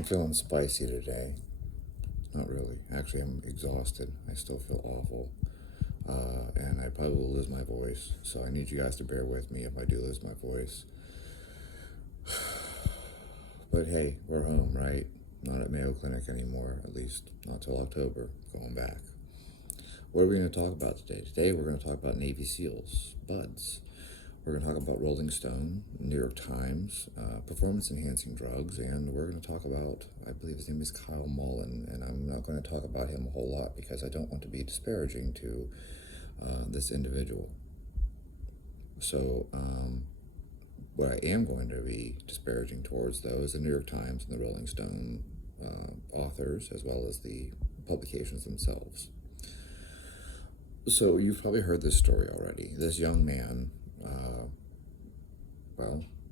I'm feeling spicy today. Not really. Actually, I'm exhausted. I still feel awful. And I probably will lose my voice. So I need you guys to bear with me if I do lose my voice. But hey, we're home, right? Not at Mayo Clinic anymore, at least not till October. Going back. What are we going to talk about today? Today we're going to talk about Navy SEALs, buds. We're going to talk about Rolling Stone, New York Times, performance-enhancing drugs, and we're going to talk about, I believe his name is Kyle Mullen, and I'm not going to talk about him a whole lot because I don't want to be disparaging to this individual. So what I am going to be disparaging towards, though, is the New York Times and the Rolling Stone authors, as well as the publications themselves. So you've probably heard this story already. This young man,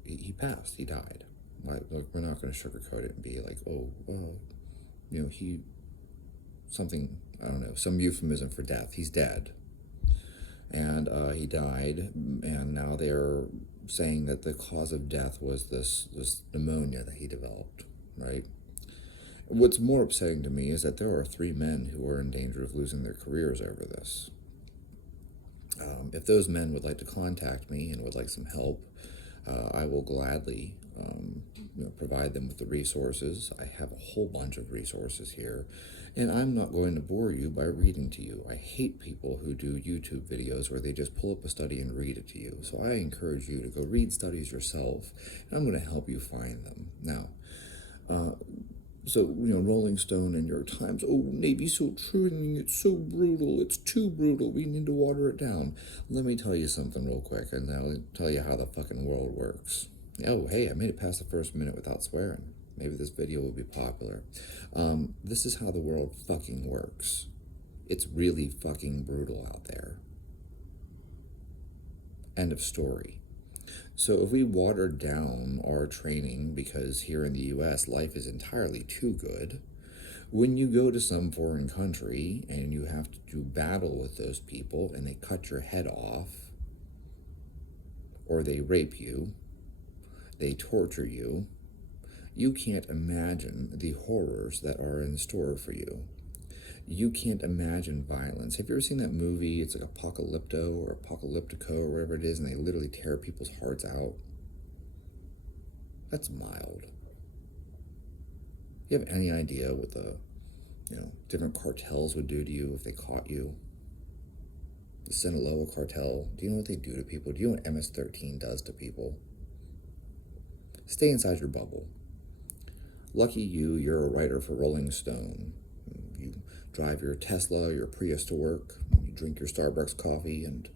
he passed. He died. Like, look, we're not going to sugarcoat it and be like, I don't know, some euphemism for death. He's dead. And he died, and now they're saying that the cause of death was this pneumonia that he developed, right? What's more upsetting to me is that there are 3 men who are in danger of losing their careers over this. If those men would like to contact me and would like some help, I will gladly provide them with the resources. I have a whole bunch of resources here, and I'm not going to bore you by reading to you. I hate people who do YouTube videos where they just pull up a study and read it to you. So I encourage you to go read studies yourself, and I'm going to help you find them. Now, Rolling Stone and New York Times, Navy SEAL training, it's so brutal, it's too brutal, we need to water it down. Let me tell you something real quick, and I'll tell you how the fucking world works. Oh, hey, I made it past the first minute without swearing. Maybe this video will be popular. This is how the world fucking works. It's really fucking brutal out there. End of story. So if we water down our training because here in the US life is entirely too good, when you go to some foreign country and you have to do battle with those people and they cut your head off, or they rape you, they torture you, you can't imagine the horrors that are in store for you. You can't imagine violence. Have you ever seen that movie? It's like Apocalypto or Apocalyptico or whatever it is, and they literally tear people's hearts out. That's mild. You have any idea what the different cartels would do to you if they caught you? The Sinaloa cartel, do you know what they do to people? Do you know what MS-13 does to people? Stay inside your bubble. Lucky you're a writer for Rolling Stone. You drive your Tesla, your Prius to work, you drink your Starbucks coffee, and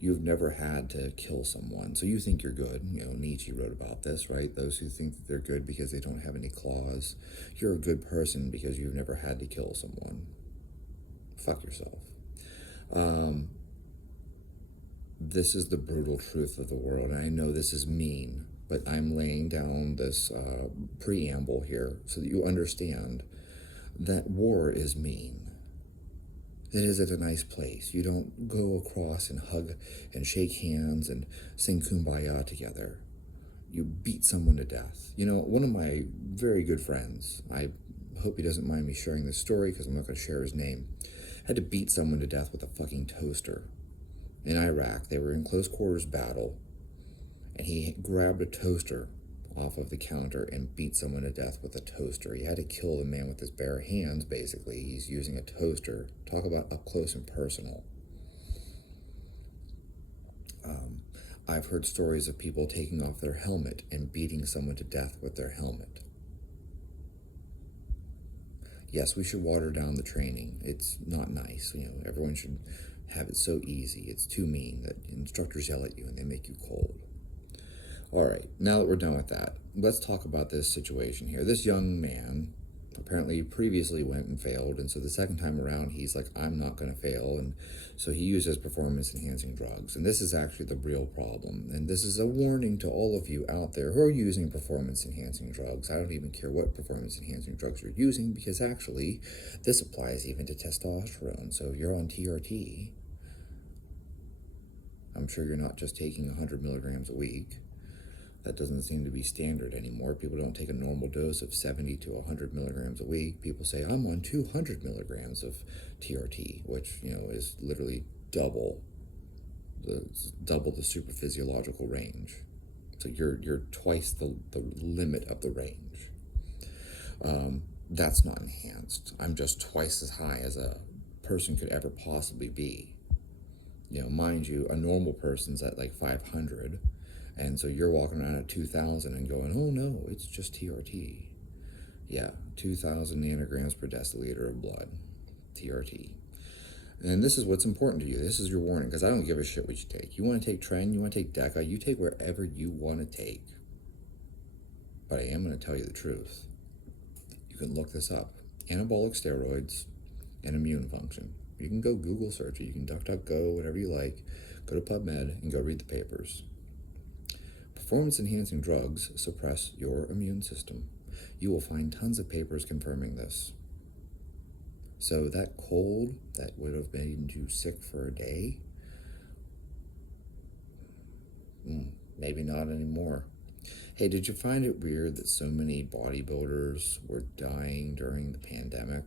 you've never had to kill someone. So you think you're good. Nietzsche wrote about this, right? Those who think that they're good because they don't have any claws. You're a good person because you've never had to kill someone. Fuck yourself. This is the brutal truth of the world, and I know this is mean, but I'm laying down this preamble here so that you understand that war is mean. It isn't a nice place. You don't go across and hug and shake hands and sing Kumbaya together. You beat someone to death. One of my very good friends, I hope he doesn't mind me sharing this story because I'm not going to share his name, had to beat someone to death with a fucking toaster. In Iraq, they were in close quarters battle, and he grabbed a toaster off of the counter and beat someone to death with a toaster. He had to kill the man with his bare hands, basically. He's using a toaster. Talk about up close and personal. I've heard stories of people taking off their helmet and beating someone to death with their helmet. Yes, we should water down the training. It's not nice. Everyone should have it so easy. It's too mean that instructors yell at you and they make you cold. All right, now that we're done with that, let's talk about this situation here. This young man apparently previously went and failed, and so the second time around, he's like, I'm not going to fail, and so he uses performance-enhancing drugs, and this is actually the real problem, and this is a warning to all of you out there who are using performance-enhancing drugs. I don't even care what performance-enhancing drugs you're using, because actually, this applies even to testosterone, so if you're on TRT, I'm sure you're not just taking 100 milligrams a week. That doesn't seem to be standard anymore. People don't take a normal dose of 70 to 100 milligrams a week. People say, I'm on 200 milligrams of TRT, which, is literally double the superphysiological range. So you're twice the limit of the range. That's not enhanced. I'm just twice as high as a person could ever possibly be. Mind you, a normal person's at like 500, and so you're walking around at 2,000 and going, oh no, it's just TRT. Yeah, 2,000 nanograms per deciliter of blood, TRT. And this is what's important to you. This is your warning, because I don't give a shit what you take. You want to take Tren, you want to take Deca, you take wherever you want to take. But I am going to tell you the truth. You can look this up. Anabolic steroids and immune function. You can go Google search it. You can DuckDuckGo, whatever you like. Go to PubMed and go read the papers. Performance-enhancing drugs suppress your immune system. You will find tons of papers confirming this. So that cold that would have made you sick for a day, maybe not anymore. Hey, did you find it weird that so many bodybuilders were dying during the pandemic?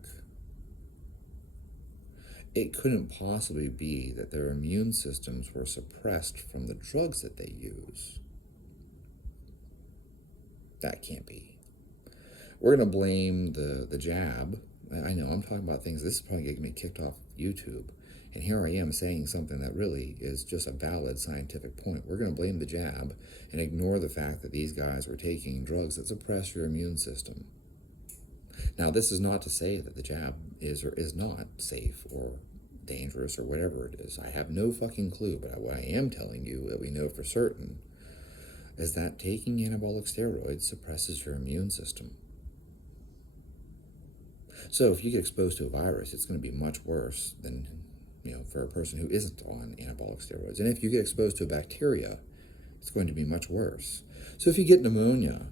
It couldn't possibly be that their immune systems were suppressed from the drugs that they use. That can't be. We're going to blame the jab. I know, I'm talking about things, this is probably going to get me kicked off YouTube. And here I am saying something that really is just a valid scientific point. We're going to blame the jab and ignore the fact that these guys were taking drugs that suppress your immune system. Now, this is not to say that the jab is or is not safe or dangerous or whatever it is. I have no fucking clue, but what I am telling you that we know for certain is that taking anabolic steroids suppresses your immune system. So if you get exposed to a virus, it's going to be much worse than, for a person who isn't on anabolic steroids. And if you get exposed to a bacteria, it's going to be much worse. So if you get pneumonia,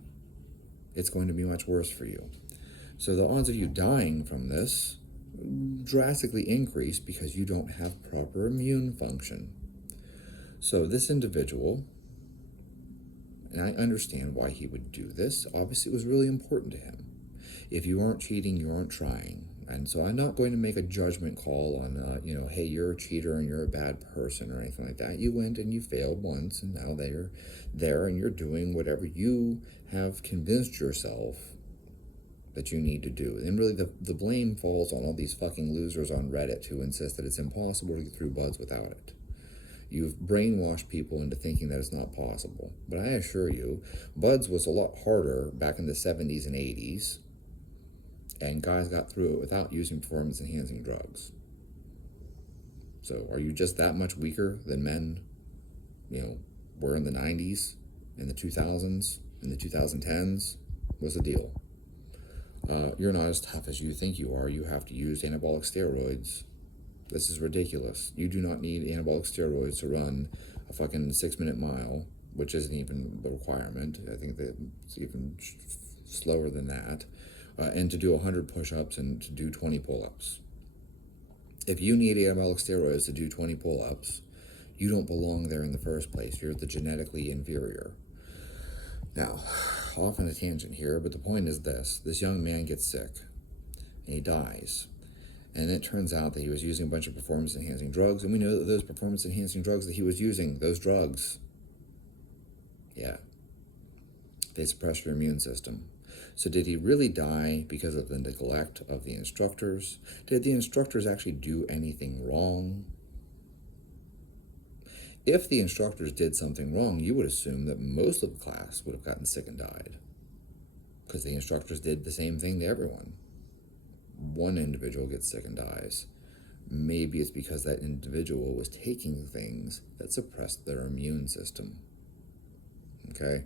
it's going to be much worse for you. So the odds of you dying from this drastically increase because you don't have proper immune function. So this individual, and I understand why he would do this, obviously it was really important to him. If you aren't cheating, you aren't trying. And so I'm not going to make a judgment call on, hey, you're a cheater and you're a bad person or anything like that. You went and you failed once, and now they're there and you're doing whatever you have convinced yourself that you need to do. And really the blame falls on all these fucking losers on Reddit who insist that it's impossible to get through buds without it. You've brainwashed people into thinking that it's not possible. But I assure you, buds was a lot harder back in the 70s and 80s. And guys got through it without using performance-enhancing drugs. So are you just that much weaker than men, were in the 90s, in the 2000s, in the 2010s? What's the deal? You're not as tough as you think you are. You have to use anabolic steroids. This is ridiculous. You do not need anabolic steroids to run a fucking 6-minute mile, which isn't even the requirement. I think that it's even slower than that. And to do 100 push-ups and to do 20 pull-ups. If you need anabolic steroids to do 20 pull-ups, you don't belong there in the first place. You're the genetically inferior. Now, off on a tangent here, but the point is this. This young man gets sick, and he dies. And it turns out that he was using a bunch of performance-enhancing drugs, and we know that those performance-enhancing drugs that he was using, those drugs, they suppress your immune system. So did he really die because of the neglect of the instructors? Did the instructors actually do anything wrong? If the instructors did something wrong, you would assume that most of the class would have gotten sick and died, because the instructors did the same thing to everyone. One individual gets sick and dies. Maybe it's because that individual was taking things that suppressed their immune system. Okay?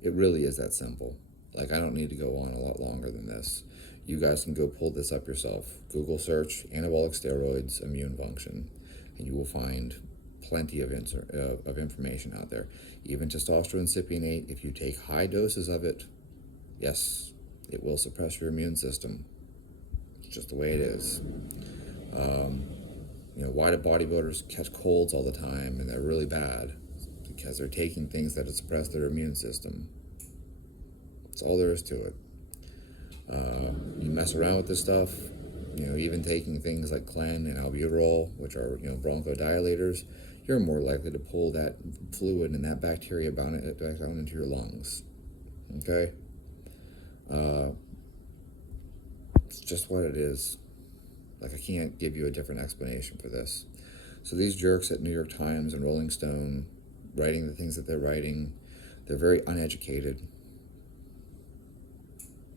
It really is that simple. Like, I don't need to go on a lot longer than this. You guys can go pull this up yourself. Google search anabolic steroids immune function, and you will find plenty of information out there. Even testosterone cypionate, if you take high doses of it, yes, it will suppress your immune system. It's just the way it is. Why do bodybuilders catch colds all the time and they're really bad? because they're taking things that suppress their immune system. That's all there is to it. You mess around with this stuff, even taking things like Clen and albuterol, which are, bronchodilators, you're more likely to pull that fluid and that bacteria back down into your lungs. Okay? It's just what it is. Like, I can't give you a different explanation for this. So these jerks at New York Times and Rolling Stone, writing the things that they're writing, they're very uneducated.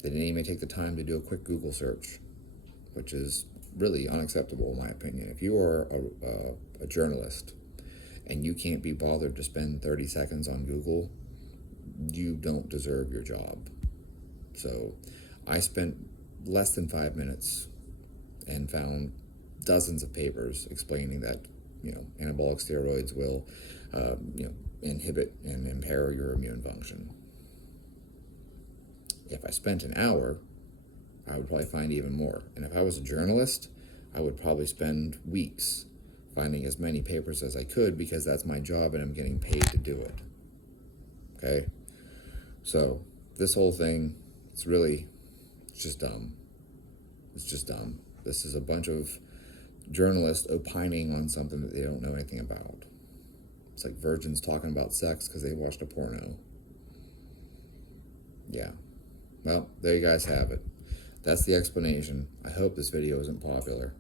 They didn't even take the time to do a quick Google search, which is really unacceptable in my opinion. If you are a journalist and you can't be bothered to spend 30 seconds on Google, you don't deserve your job. So I spent less than 5 minutes and found dozens of papers explaining that, anabolic steroids will, inhibit and impair your immune function. If I spent an hour, I would probably find even more. And if I was a journalist, I would probably spend weeks finding as many papers as I could, because that's my job and I'm getting paid to do it. Okay? So this whole thing, it's just dumb. It's just dumb. This is a bunch of journalists opining on something that they don't know anything about. It's like virgins talking about sex because they watched a porno. Yeah. Well, there you guys have it. That's the explanation. I hope this video isn't popular,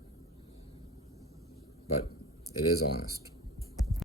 but it is honest.